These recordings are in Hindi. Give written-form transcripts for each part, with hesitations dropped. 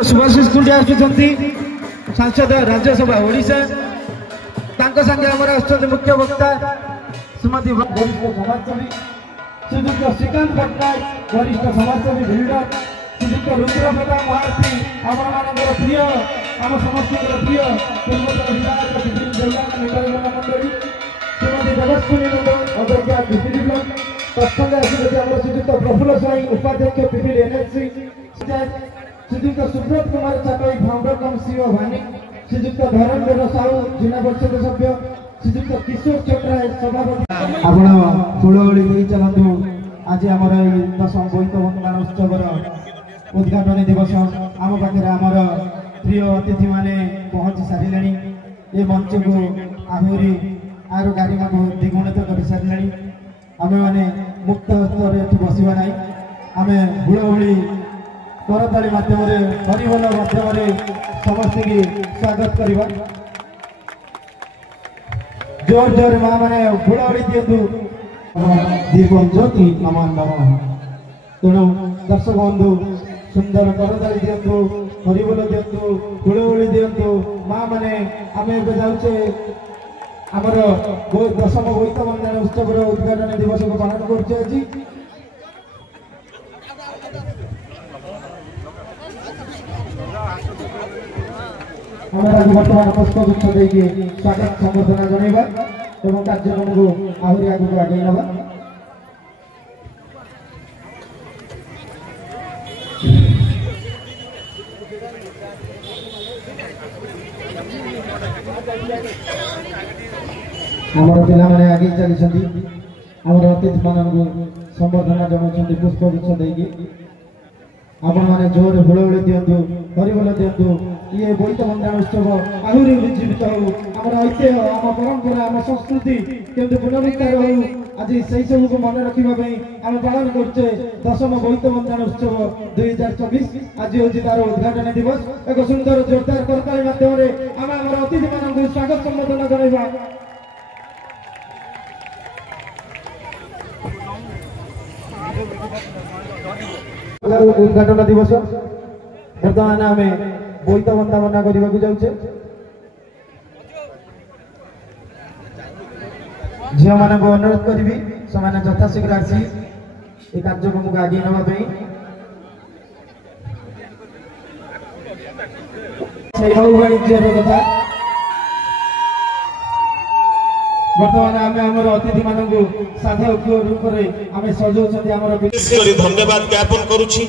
सुभाषिष कुंडिया आसुंच सांसद राज्यसभा ओडिशा संगे आमर मुख्य वक्ता श्रीमती समाजसेवी श्रीजुक्त श्रीकांत पट्टनायक वरिष्ठ समाजसेवी भिल्डर श्रीजुक्त रुद्रप्रताप महार्थी आमर प्रिय आम समस्त प्रिय पूर्वतन विधायक मंडली श्रीमती देवस्विनी अध्यक्षा पिपिली ब्लक तत्संगे आम श्रीजुक्त प्रफुल्ल साई उपाध्यक्ष पिपिली एनएससी श्रीजुक्त सुब्रत कुमार चाटई फाउंडर कम सीओ भानी श्रीजुक्त धरेन्द्र साहू जिला परिषद सभ्य श्रीजुक्त किशोर चट्टराय सभापति आपण फुलवड़ी नहीं चलतु आज आम दशम बोईत बंदना उत्सवर उद्घाटन दिवस आम पाखे आमर प्रिय अतिथि माने पहुंची सारे ये मंच को आहरी आर गारिमा को द्विगुणित कर सारे आम मैंने मुक्त हस्तर बसवा ना आम हुड़हुड़ी करताली माध्यम हरिबोल माध्यम समस्त की स्वागत करवा जोर जोर माँ मैंने हुड़हुड़ी दिंतु दीपम ज्योति नमन नम तेणु दर्शक बंधु सुंदर करताली दिंतु हरिबोल दिंतु हुड़हुड़ी दिंतु माँ मैंने आम जाऊे आमर दशम बोईत बंदना उत्सव उद्घाटन दिवस को पालन कर बर्तमान पुष्पगुच्छ स्वागत संबर्धना जनइबा एवं कार्यक्रम को आहरी आगे आगे ना आमर पिलाने आगे चली आमर अतिथि मान संबर्धना जनाऊँ पुष्पगुच्छ देकी आपण मैंने जोर हुलहुली दिंतु हरिबोल दिंतु ये बोईत बंदाण उत्सव आहरी उज्जीवित हो आम ऐतिह्य आम परंपरा आम संस्कृति केमती पुनरुद्धार हो आज से सब को मन रखापी आम पालन करचे 10म बोईत बंदाण उत्सव 2024 आज हूँ तार उद्घाटन दिवस एक सुंदर जोरदार करताली माध्यम आम अतिथि मान स्वागत संबर्धना जनइबा। उद्घाटन दिवस बर्तमान आम बोईत वंदना करने जाऊे झील मान अनुरोध करी से यथाशीघ्र आसी ये कार्यक्रम को आगे नापी कथा बर्तमान आम आम अतिथि मान साधक रूप में आम सजाऊँ धन्यवाद ज्ञापन करुछि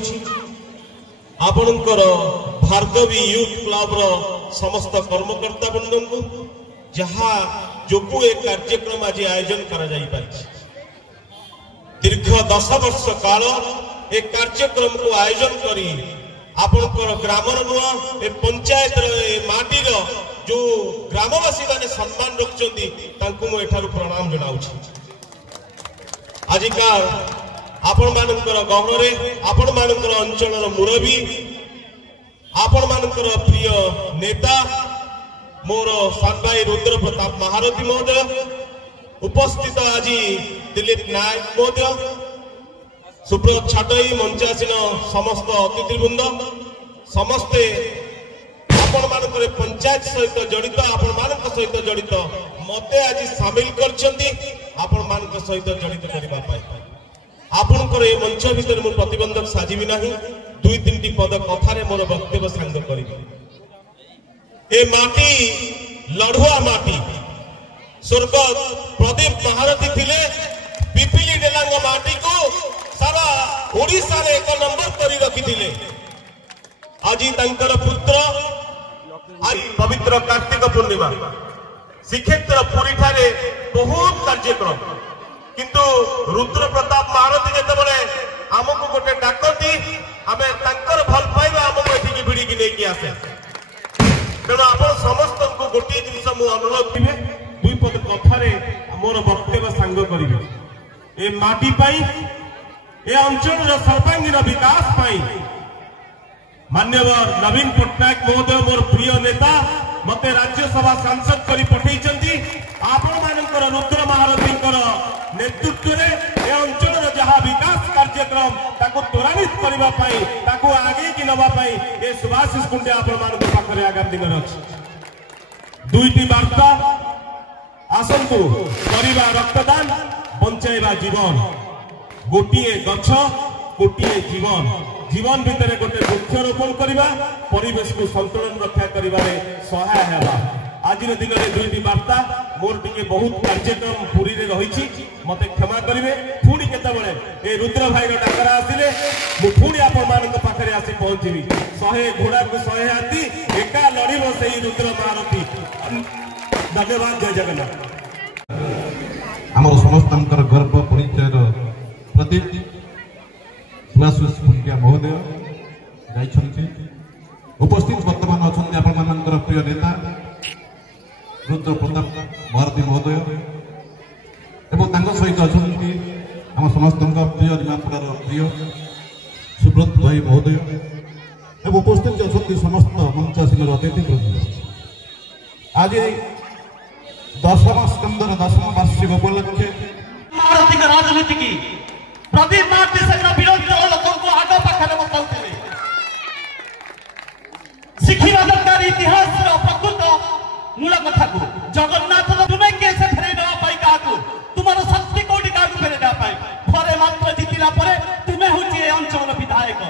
आपणकर भार्गवी यूथ क्लब रो समस्त कर्मकर्ता बंधु को जहाँ जो एक कार्यक्रम आज आयोजन करा जाई पारिछि दीर्घ 10 वर्ष काल एक कार्यक्रम को आयोजन करी आपणकर ग्रामर नुआ ए पंचायत रे माटी रो जो ग्रामवासी माने सम्मान रखचंदी तांकु मो एठारु प्रणाम जनाउछि। आजिका आपण मानकर गहरे आपण मानकर अंचलर मुरबी आपण मानकर प्रिय नेता मोर सान भाई रुद्र प्रताप महारथी महोदय उपस्थित आज दिलीप नायक महोदय सुब्रत छाटई मंचासीन समस्त अतिथिवृंद समस्ते आपण मानकर पंचायत सहित जड़ित आपण मानक सहित जड़ित मते आज सामिल करछंती आपण मानक सहित जड़ित करबा पाई आपणकर ए मंच भीतर मु प्रतिबंधक साजिबी नाही 2-3 पद कथारे मोर वक्तव्य सांग करी ए माटी लढ़ुआ माटी स्वर्गत प्रदीप महारथी थिले पिपिली डेलांग माटी को सारा ओडिसा रे 1 नंबर करी रखी थिले आज तांकर पुत्र आज पवित्र कार्तिक पूर्णिमा श्रीक्षेत्र पुरी ठारे बहुत कार्यक्रम किंतु रुद्र प्रताप महारथी जेतबले आमको गोटे डाकती आमे तांकर भल पाइबा आमको एठिकी भिड़िकी नेकी आसे तेणु आपण समस्त को गोटे जिनिस मु अनुरोध करिबे 2 पद कथारे मोर वक्तव्य सांग करिबे ए माटी पाई ए अंचल सर्वांगीन विकास पाई मान्यवर नवीन पट्टनायक महोदय मोर प्रिय नेता मते राज्यसभा सांसद करी पठेइचंती आपण मानकर रुद्र महारथी नेतृत्व रे ए अंचल जहाँ विकास कार्यक्रम ताको त्वरान्वित करबा पाई ताको आगे की नबा पाई ए सुभाषिष कुंडे आपण मानक पाखरे आगामी दिन अछि 2टी वार्ता आसंतु करिबा रक्तदान बंचाइबा जीवन गोटिए गछ गोटिए जीवन जीवन भितर गोटे वृक्षरोपण करबा परिवेश को संतुलन रक्षा करिबारे सहाय हेबा आज दिन में 2टी वार्ता मोर टिके बहुत कार्यक्रम पूरी रे रही मते क्षमा करिवे पुणी केतबेले ए रुद्र भाई डाकरा आसिले मु पुणी आपण मानक पाखरे आसी पहुंचीबी 100 घोड़ा को 100 हाथी एका लड़िबो सेही रुद्र महारथी धन्यवाद जय जगन्नाथ हमर समस्तंकर गर्व परिचय प्रतीक सुभाषिष कुंडिया महोदय जाइछन्ति उपस्थित वर्तमान अछन्ति आपण मानकर प्रिय नेता रुद्र प्रताप महारथी महोदय एवं तांको सहित अछन्ति हम समस्त प्रिय निमापड़ार प्रिय सुब्रत भाई महोदय एवं उपस्थित अछन्ति समस्त मंचासीन अतिथि आज 10मा स्कंदर 10मा वार्षिक उपलक्षे महारथी का राजनीति की प्रदीप महारथी से विरोधी दल लोगों को आगे पाखरे बताउथिले शिखिरा दरकार इतिहास प्रकृत मूल कथा को जगन्नाथ तुमे कैसे फेरे देवा पाई काकू तुम्हारा शक्ति कोडी काकू फेरे देवा पाई थरे मात्र जितिला परे तुमे होची ए अंचल विधायक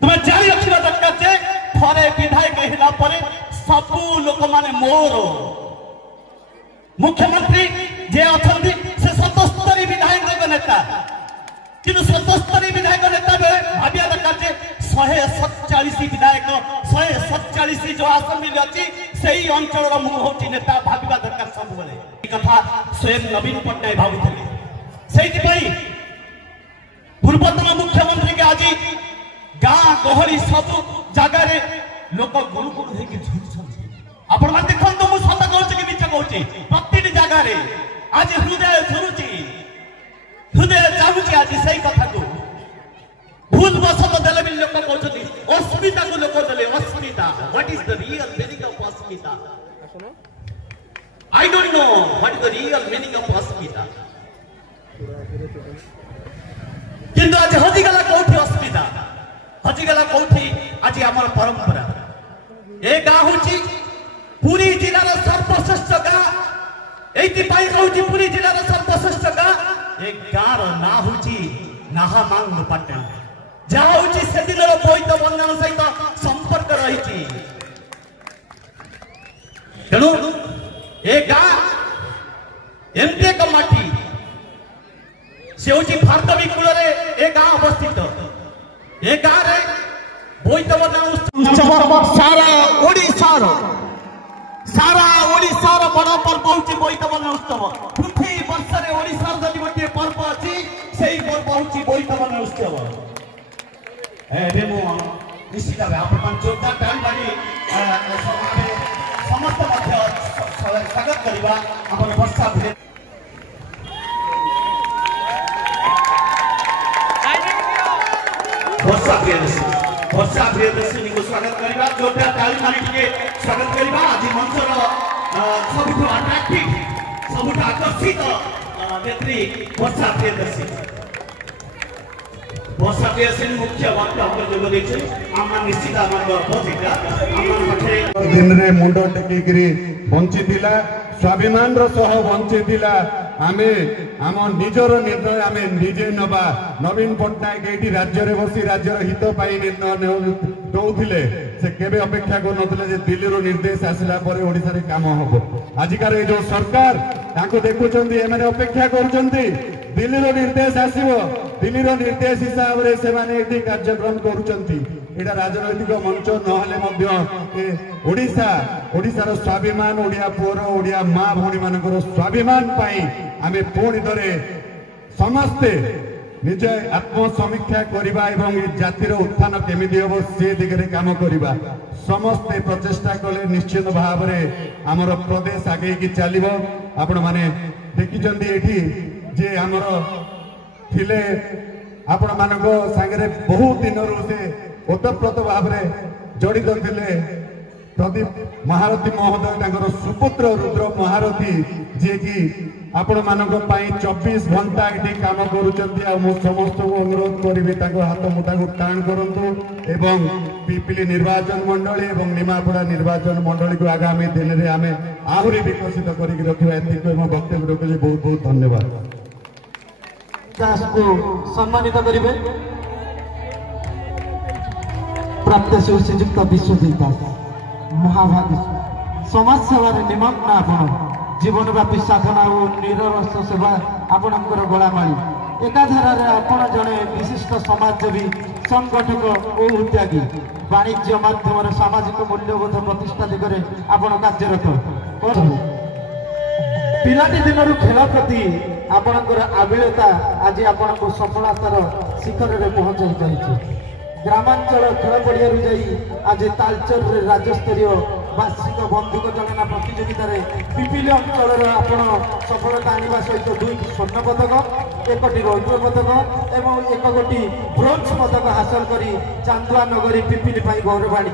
तुमे जारी रखिबा दरकार जे थरे विधायक हेला परे सबु लोक माने मोर मुख्यमंत्री जे अछंती से 77 विधायक नेता किंतु 77 विधायक नेता बेले भाबिया दरकार जे 147 विधायक 147 जो आसमी अच्छी से ही अंचल मुझे नेता भाविबा दरकार सब कथा स्वयं नवीन पट्टनायक भावुले से पूर्वतन मुख्यमंत्री के आज गाँ गहली सब जगार लोक गुरु गुरु आपण मैंने देखो मुझे सत कहूँ कि मिछ कहूँ प्रति जगार आज हृदय झुरुची हृदय चाहूँ आज से कथा को भूल बसत देले भी लोक कहते अस्मिता को लोक देले अस्मिता what is the real meaning of asmita I don't know what is the real meaning of asmita किंतु आज हजिगला कोठी अस्मिता हजिगला कोठी आज आमर परंपरा ए गाँ होची पुरी जिलार सर्वश्रेष्ठ गाँ एति पाई कहूची पुरी जिलार सर्वश्रेष्ठ गाँ ए गाँर ना होची नाहामांग पट्टन जहाँ होची से दिन बोईत बंधन सहित संपर्क रही तेणु ए गाँ एमती एक माटी से होची भारतवी कूल ए गाँ अवस्थित ए गाँ रे बोईत बंधन उत्सव सारा ओडिशार बड़ पर्व होची बोईत बंधन उत्सव पृथ्वी वर्ष रे ओडिशार जदि गोटे पर्व अछि सेही पर्व होची बोईत बंधन उत्सव निश्चित भाव आप जोरदार टाइम बाड़ी समस्त स्वागत करवा वर्षा प्रियदर्शिनी को स्वागत करवा जोरदार टाइम बाड़ी स्वागत करवा आज मंचर सबुठ अट्राक्टिव सबुठ आकर्षित नेत्री वर्षा प्रियदर्शिनी वर्षा प्रियदर्शिनी मुख्य वक्ता जोग देछे आमा निश्चित आमा गर्व थिला आमा पाखे दिन रे मुंडो टेकिकरी बंची थिला स्वाभिमान रो सह बंची थिला आमे आम निजर निर्णय आमे निजे नबा नवीन पट्टनायक एटी राज्य रे बसी राज्य रो हित पाई निर्णय दउथिले से केबे अपेक्षा कर नथिले जे दिल्ली रो निर्देश आसिला परे ओडिसा रे काम हबो आजिकार ए जो सरकार ताको देखुचंदी एमाने अपेक्षा करूचंदी दिल्ली रो निर्देश आसीबो दिल्ली रो निर्देश हिसाब रे से माने एटी कार्यक्रम करूचंती एटा राजनैतिक मंच नहले मध्य ओडिशार स्वाभिमान ओडिया पुअर ओडिया माँ भौणी मानकर स्वाभिमान पाई आमे पुणी थरे समस्ते निज आत्मसमीक्षा करबा एवं जातिर उत्थान केमिति हबो से दिगरे काम करबा समस्ते प्रचेष्टा कले निश्चित भाव रे हमर प्रदेश आगे की चलिबो आपण माने देखिचंदी एठी जे हमर थिले आपण मानको संगे बहुत दिन से ओतप्रोत भाव रे जड़ित थिले प्रदीप महारथी महोदय सुपुत्र रुद्र महारथी जे कि आपण मानक 24 घंटा ये काम करुचंती समस्त को अनुरोध करी हाथ मुठा को टाण करंतु एवं पिपिली निर्वाचन मंडली एवं निमापड़ा निर्वाचन मंडली को आगामी दिन में आम आहरी विकसित करके रखा वक्तव्य रखुचे बहुत बहुत धन्यवाद को सम्मानित करेंगे प्राप्त श्रीयुक्त विश्वजीत दास महाभागी समाज सेवा निमग्न आपण जीवनव्यापी साधना और निररस सेवा आपणकर गलामाली एकाधार आपण जड़े विशिष्ट समाजसेवी संगठक और उद्योगी वाणिज्य माध्यम सामाजिक मूल्यबोध प्रतिष्ठा दिगरे आपण कार्यरत पिलाटी दिन खेल प्रति आपणकर आबिलता आज आपण को सफलतार शिखर में पहुंचाई पारिछे ग्रामांचल खेल पड़िया जाई आज तालचर राज्यस्तरीय वार्षिक बंधुक चालना प्रतियोगिता पिपिली अंचल सफलता आने सहित 2 स्वर्ण पदक 1टी रौप्य पदक और 1 गोटी ब्रोंज पदक हासिल कर चांदुआ नगरी पिपिली गौरव आनी।